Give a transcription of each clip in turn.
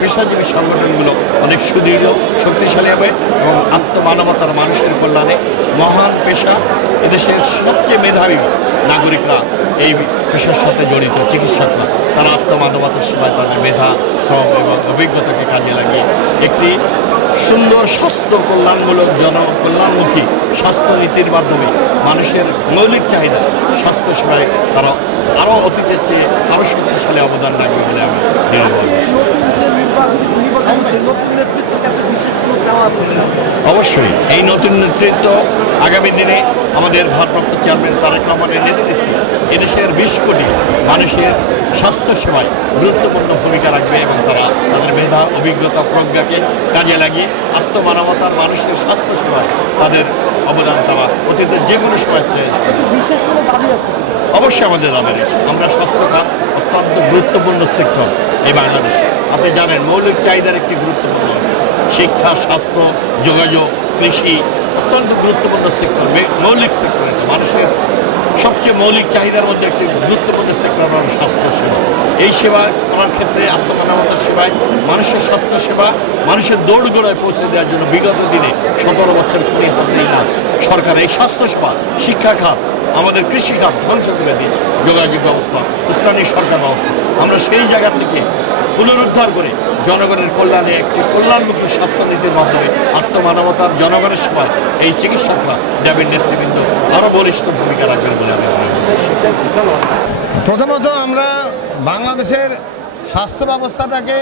পেশাজীবী সংগঠনগুলো অনেক সুদৃঢ়, শক্তিশালী হবে এবং আত্মমানবতার মানুষের কল্যাণে মহান পেশা এদেশের সবচেয়ে মেধাবী নাগরিকরা এই পেশার সাথে জড়িত, চিকিৎসকরা তারা আত্মমানবতার সেবায় তাদের মেধা, শ্রম এবং অভিজ্ঞতাকে কাজে লাগিয়ে একটি সুন্দর স্বাস্থ্য কল্যাণমূলক জনকল্যাণমুখী স্বাস্থ্য নীতির মাধ্যমে মানুষের মৌলিক চাহিদা স্বাস্থ্য সেবায় তারা আরও অতীতের চেয়ে আরও শক্তিশালী অবদান রাখবে বলে আমি। অবশ্যই। এই নতুন নেতৃত্ব আগামী দিনে আমাদের ভারপ্রাপ্ত চেয়ারম্যান তারেক রহমানের নেতৃত্বে এদেশের বিশ কোটি মানুষের স্বাস্থ্য সেবায় গুরুত্বপূর্ণ ভূমিকা রাখবে এবং তারা তাদের মেধা অভিজ্ঞতা প্রজ্ঞাকে কাজে লাগিয়ে আত্মমানবতার মানুষের স্বাস্থ্য সেবায় তাদের অবদান তারা অতীতের যে কোনো সময় চেয়ে বিশেষ কোনো দাবি আছে অবশ্যই আমাদের দাবি আমরা স্বাস্থ্য খাত অত্যন্ত গুরুত্বপূর্ণ সেক্টর। এই বাংলাদেশে। আপনি জানেন, মৌলিক চাহিদার একটি গুরুত্বপূর্ণ শিক্ষা, স্বাস্থ্য, যোগাযোগ, কৃষি, অত্যন্ত গুরুত্বপূর্ণ সেক্টর মৌলিক সেক্টর এটা। মানুষের সবচেয়ে মৌলিক চাহিদার মধ্যে একটি গুরুত্বপূর্ণ সেক্টর হল স্বাস্থ্য সেবা এই সেবা করার ক্ষেত্রে আত্মমানবতার সেবায়, মানুষের স্বাস্থ্য সেবা মানুষের দৌড় গোড়ায় পৌঁছে দেওয়ার জন্য বিগত দিনে সতেরো বছর খুনি হাসিনা সরকার এই স্বাস্থ্য সেবা শিক্ষা খাত আমাদের কৃষি খাত ধ্বংস করে দিয়েছে যোগাযোগ ব্যবস্থা, স্থানীয় সরকার ব্যবস্থা। আমরা সেই জায়গা থেকে পুনরুদ্ধার করে জনগণের কল্যাণে একটি কল্যাণমুখী স্বাস্থ্যনীতির মাধ্যমে আত্মমানবতার জনগণের সেবায় এই চিকিৎসকরা ড্যাবের নেতৃবৃন্দ আরও বলিষ্ঠ ভূমিকা রাখবেন বলে আমি প্রথমত আমরা বাংলাদেশের স্বাস্থ্য ব্যবস্থাটাকে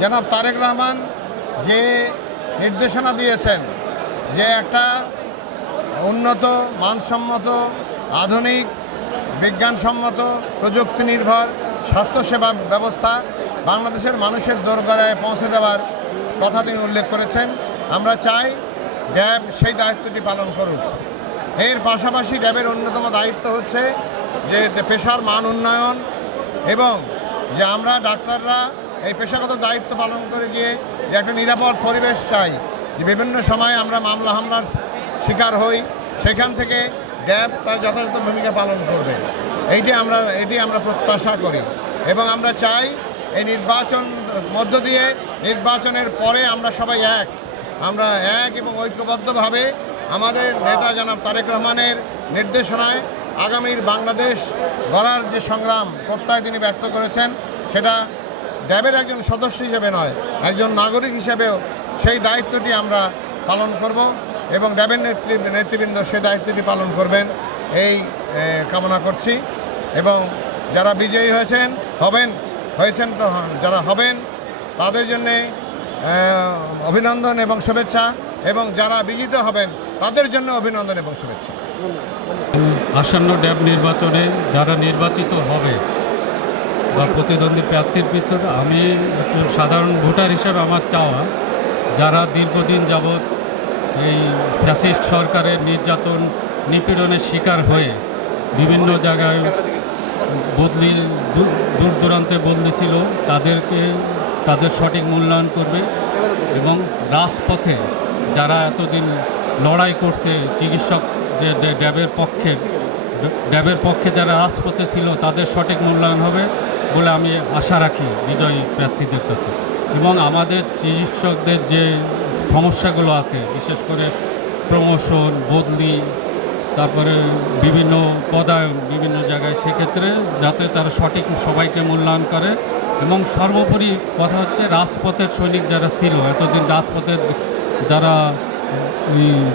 জনাব তারেক রহমান যে নির্দেশনা দিয়েছেন, যে একটা উন্নত, মানসম্মত, আধুনিক, বিজ্ঞানসম্মত প্রযুক্তি নির্ভর স্বাস্থ্যসেবা ব্যবস্থা বাংলাদেশের মানুষের দোরগড়ায় পৌঁছে দেওয়ার কথা তিনি উল্লেখ করেছেন। আমরা চাই ড্যাব সেই দায়িত্বটি পালন করুক। এর পাশাপাশি ড্যাবের অন্যতম দায়িত্ব হচ্ছে যে পেশার মান উন্নয়ন এবং যে আমরা ডাক্তাররা এই পেশাগত দায়িত্ব পালন করে গিয়ে যে একটা নিরাপদ পরিবেশ চাই। যে বিভিন্ন সময় আমরা মামলা হামলার শিকার হই, সেখান থেকে ড্যাব তার যথাযথ ভূমিকা পালন করবে। এইটি আমরা এটি আমরা প্রত্যাশা করি। এবং আমরা চাই এই নির্বাচন মধ্য দিয়ে, নির্বাচনের পরে আমরা সবাই এক। আমরা এক এবং ঐক্যবদ্ধভাবে আমাদের নেতা জনাব তারেক রহমানের নির্দেশনায় আগামীর বাংলাদেশ গড়ার যে সংগ্রাম প্রত্যয় তিনি ব্যক্ত করেছেন, সেটা ড্যাবের একজন সদস্য হিসেবে নয়, একজন নাগরিক হিসেবেও সেই দায়িত্বটি আমরা পালন করব। এবং ড্যাবের নেতৃ, নেতৃবৃন্দ সে দায়িত্বটি পালন করবেন। এই কামনা করছি। এবং যারা বিজয়ী হয়েছেন, হবেন, হয়েছেন তো যারা হবেন, তাদের জন্যে অভিনন্দন এবং শুভেচ্ছা। এবং যারা বিজিত হবেন, তাদের জন্য অভিনন্দন এবং শুভেচ্ছা। আসন্ন ড্যাব নির্বাচনে যারা নির্বাচিত হবে বা প্রতিদ্বন্দ্বী প্রার্থীর ভিতরে, আমি একজন সাধারণ ভোটার হিসেবে আমার চাওয়া, যারা দীর্ঘদিন যাবৎ এই ফ্যাসিস্ট সরকারের নির্যাতন, নিপীড়নের শিকার হয়ে বিভিন্ন জায়গায় বদলি, দূর দূর দূরান্তে বদলি ছিল। তাদেরকে, তাদের সঠিক মূল্যায়ন করবে এবং রাজপথে যারা এতদিন লড়াই করছে, চিকিৎসক যে ড্যাবের পক্ষে ড্যাবের পক্ষে যারা রাজপথে ছিল, তাদের সঠিক মূল্যায়ন হবে বলে আমি আশা রাখি বিজয়ী প্রার্থীদের কাছে। এবং আমাদের চিকিৎসকদের যে সমস্যাগুলো আছে, বিশেষ করে প্রমোশন বদলি, তারপরে বিভিন্ন পদায়ন বিভিন্ন জায়গায়, সেক্ষেত্রে যাতে তারা সঠিক সবাইকে মূল্যায়ন করে এবং সর্বোপরি কথা হচ্ছে রাজপথের সৈনিক যারা ছিল, এতদিন রাজপথের যারা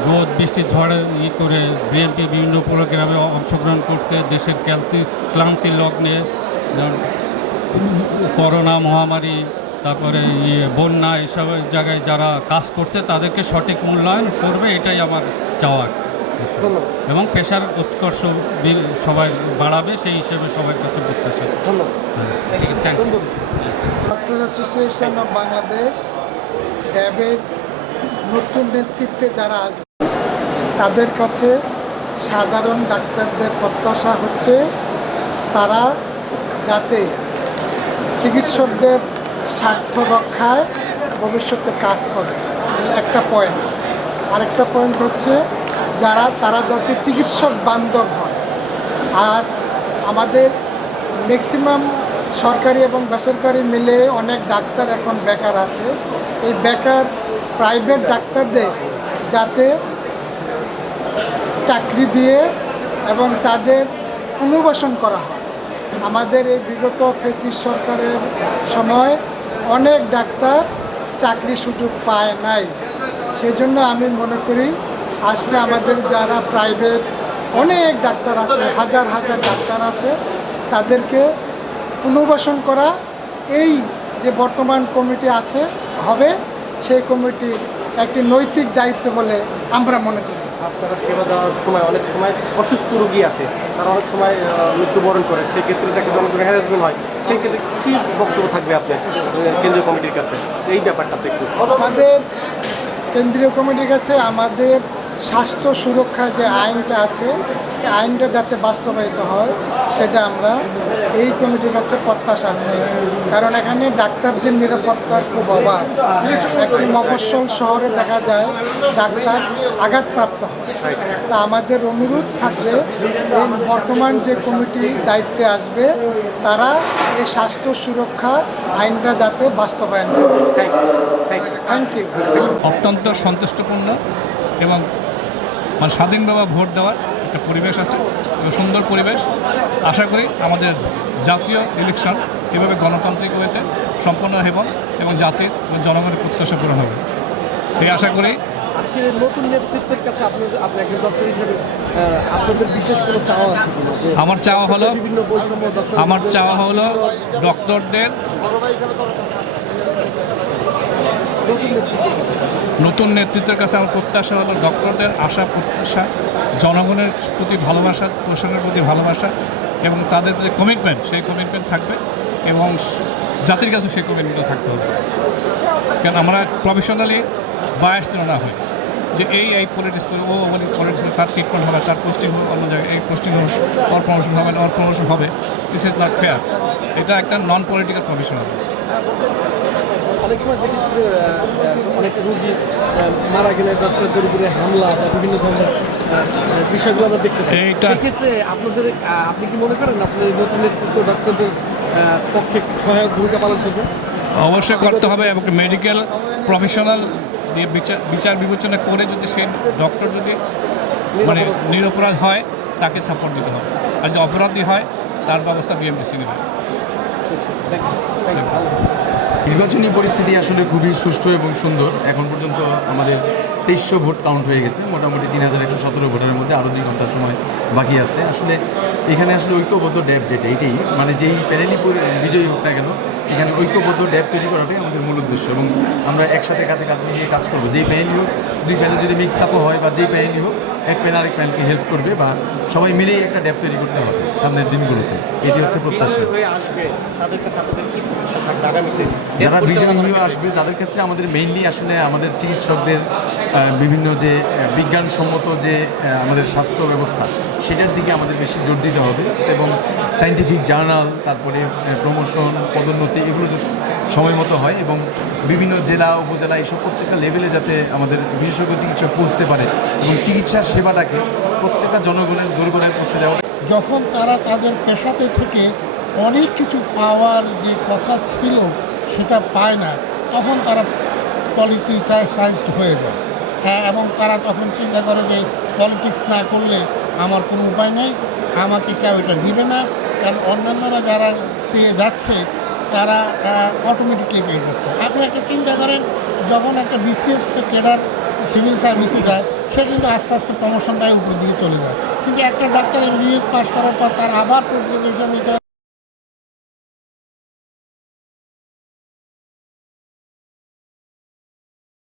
রোদ, বৃষ্টি, ঝড়ে ই করে বিএনপি বিভিন্ন প্রোগ্রামে অংশগ্রহণ করছে, দেশের ক্লান্তি ক্লান্তি লগ্নে করোনা মহামারী তারপরে ইয়ে বন্যা এসব জায়গায় যারা কাজ করছে তাদেরকে সঠিক মূল্যায়ন করবে এটাই আমার চাওয়ার। এবং পেশার উৎকর্ষ বি- সবাই বাড়াবে সেই হিসেবে সবার কাছে প্রত্যাশা। ধন্যবাদ। হ্যাঁ, ঠিক আছে থ্যাংক অ্যাসোসিয়েশন অফ বাংলাদেশ ড্যাবের নতুন নেতৃত্বে যারা আসবে তাদের কাছে সাধারণ ডাক্তারদের প্রত্যাশা হচ্ছে তারা যাতে চিকিৎসকদের স্বার্থ রক্ষায় ভবিষ্যতে কাজ করে। একটা পয়েন্ট আরেকটা পয়েন্ট হচ্ছে যারা, তারা যাতে চিকিৎসক বান্ধব হয়। আর আমাদের ম্যাক্সিমাম সরকারি এবং বেসরকারি মিলে অনেক ডাক্তার এখন বেকার আছে। এই বেকার প্রাইভেট ডাক্তারদের যাতে চাকরি দিয়ে এবং তাদের পুনর্বাসন করা হয়। আমাদের এই বিগত ফেসিস সরকারের সময় অনেক ডাক্তার চাকরি সুযোগ পায় নাই। সেই জন্য আমি মনে করি, আজকে আমাদের যারা প্রাইভেট অনেক ডাক্তার আছে, হাজার হাজার ডাক্তার আছে, তাদেরকে পুনর্বাসন করা এই যে বর্তমান কমিটি আছে, হবে সেই কমিটির একটি নৈতিক দায়িত্ব বলে আমরা মনে করি। আপনারা সেবা দেওয়ার সময়, অনেক সময় অসুস্থ রোগী আসে তারা অনেক সময় মৃত্যুবরণ করে, সেক্ষেত্রে তাকে জনগণের হ্যারাসমেন্ট হয়। সেই ক্ষেত্রে কী বক্তব্য থাকবে আপনার কেন্দ্রীয় কমিটির কাছে? এই ব্যাপারটা একটু। আমাদের কেন্দ্রীয় কমিটির কাছে আমাদের স্বাস্থ্য সুরক্ষা যে আইনটা আছে আইনটা যাতে বাস্তবায়িত হয় সেটা আমরা এই কমিটির কাছে প্রত্যাশা করি। কারণ এখানে ডাক্তারদের নিরাপত্তার খুব অভাব। একটি মফস্বল শহরে দেখা যায় ডাক্তার আঘাতপ্রাপ্ত হয়। তা আমাদের অনুরোধ থাকলে এই বর্তমান যে কমিটি দায়িত্বে আসবে তারা এই স্বাস্থ্য সুরক্ষা আইনটা যাতে বাস্তবায়ন করে। থ্যাংক ইউ অত্যন্ত সন্তুষ্টপূর্ণ এবং মানে স্বাধীনভাবে ভোট দেওয়ার একটা পরিবেশ আছে সুন্দর পরিবেশ। আশা করি আমাদের জাতীয় ইলেকশন এভাবে গণতান্ত্রিক ওয়েতে সম্পন্ন ହେବ এবং জাতির এবং জনগণের প্রত্যাশা পূরণ হবে। এই আশা করি আজকের নতুন নেতৃত্বের কাছে আপনার আপনি একজন ডক্টর হিসেবে আপনাদের বিশেষ কোনো চাওয়া আছে আমার চাওয়া হলো আমার চাওয়া হলো ডক্টরদের নতুন নেতৃত্বের কাছে আমার প্রত্যাশা হলো ডক্টরদের আশা, প্রত্যাশা, জনগণের প্রতি ভালোবাসা, প্রশাসনের প্রতি ভালোবাসা এবং তাদের যে কমিটমেন্ট সেই কমিটমেন্ট থাকবে এবং জাতির কাছে সেই কমিটমেন্টও থাকতে হবে। কারণ আমরা প্রফেশনালি বায়াস না হই যে এই এই পলিটিক্স করে, ও পলিটিক্স করে, তার ট্রিটমেন্ট হবে, তার পোস্টিং হবে অন্য জায়গায়, এই পোস্টিং হবে, ওর প্রমোশন হবে ওর প্রমোশন হবে দিস ইজ নট ফেয়ার এটা একটা নন পলিটিক্যাল প্রফেশনাল অনেক সময় দেখেছি অনেক রোগী মারা গেলে ডাক্তারদের উপরে হামলা বা বিভিন্ন ধরনের আহ, বিষয়গুলো আমরা দেখতে পাই। সেক্ষেত্রে আপনাদের আপনি কি মনে করেন আপনাদের নতুন নেতৃত্ব ডাক্তারদের পক্ষে সহায়ক ভূমিকা পালন করবে অবশ্যই করতে হবে এবং মেডিকেল প্রফেশনাল দিয়ে বিচার বিচার বিবেচনা করে যদি সে ডক্টর যদি মানে নিরপরাধ হয় তাকে সাপোর্ট দিতে হবে। আর যে অপরাধী হয় তার ব্যবস্থা বিএমডিসি নেবে। নির্বাচনী পরিস্থিতি আসলে খুবই সুষ্ঠু এবং সুন্দর। এখন পর্যন্ত আমাদের তেইশশো ভোট কাউন্ট হয়ে গেছে। মোটামুটি তিন হাজার একশো সতেরো ভোটের মধ্যে আরও দুই ঘণ্টার সময় বাকি আছে। আসলে এখানে আসলে ঐক্যবদ্ধ ড্যাব যেটা, এটাই। মানে যেই প্যানেলই বিজয়ী হোক না কেন, এখানে ঐক্যবদ্ধ ড্যাব তৈরি করাটাই আমাদের মূল উদ্দেশ্য এবং আমরা একসাথে কাঁধে কাঁধ মিলিয়ে কাজ করব। যেই প্যানেলই হোক, দুই প্যানেল যদি মিক্স আপও হয় বা যেই প্যানেলই হোক এক প্যানেল আরেক প্যানকে হেল্প করবে বা সবাই মিলেই একটা ড্যাপ তৈরি করতে হবে সামনের দিনগুলোতে। এটি হচ্ছে প্রত্যাশা। যারা বিজয়ী আসবে। তাদের ক্ষেত্রে আমাদের মেইনলি আসলে আমাদের চিকিৎসকদের বিভিন্ন যে বিজ্ঞানসম্মত যে আমাদের স্বাস্থ্য ব্যবস্থা সেটার দিকে আমাদের বেশি জোর দিতে হবে এবং সাইন্টিফিক জার্নাল তারপরে প্রমোশন পদোন্নতি এগুলো সময় মতো হয় এবং বিভিন্ন জেলা, উপজেলা এইসব প্রত্যেকটা লেভেলে যাতে আমাদের বিশেষজ্ঞ চিকিৎসক পৌঁছতে পারে এবং চিকিৎসার সেবাটাকে প্রত্যেকটা জনগণের দোরগোড়ায় পৌঁছে দেওয়া যখন তারা তাদের পেশাতে থেকে অনেক কিছু পাওয়ার যে কথা ছিল, সেটা পায় না, তখন তারা পলিটিসাইজড হয়ে যায়। হ্যাঁ এবং তারা তখন চিন্তা করে যে পলিটিক্স না করলে আমার কোনো উপায় নেই, আমাকে কেউ এটা দিবে না। কারণ অন্যান্যরা যারা পেয়ে যাচ্ছে তারা অটোমেটিকলি পেয়ে যাচ্ছে। আপনি একটা চিন্তা করেন, যখন একটা বিসিএস ক্যাডার সিভিল সার্ভিসে যায়, সে কিন্তু আস্তে আস্তে প্রমোশনটাই উপর দিকে চলে যায়। কিন্তু একটা ডাক্তার এমবিএস পাশ করার পর তার আবার পোস্ট নিতে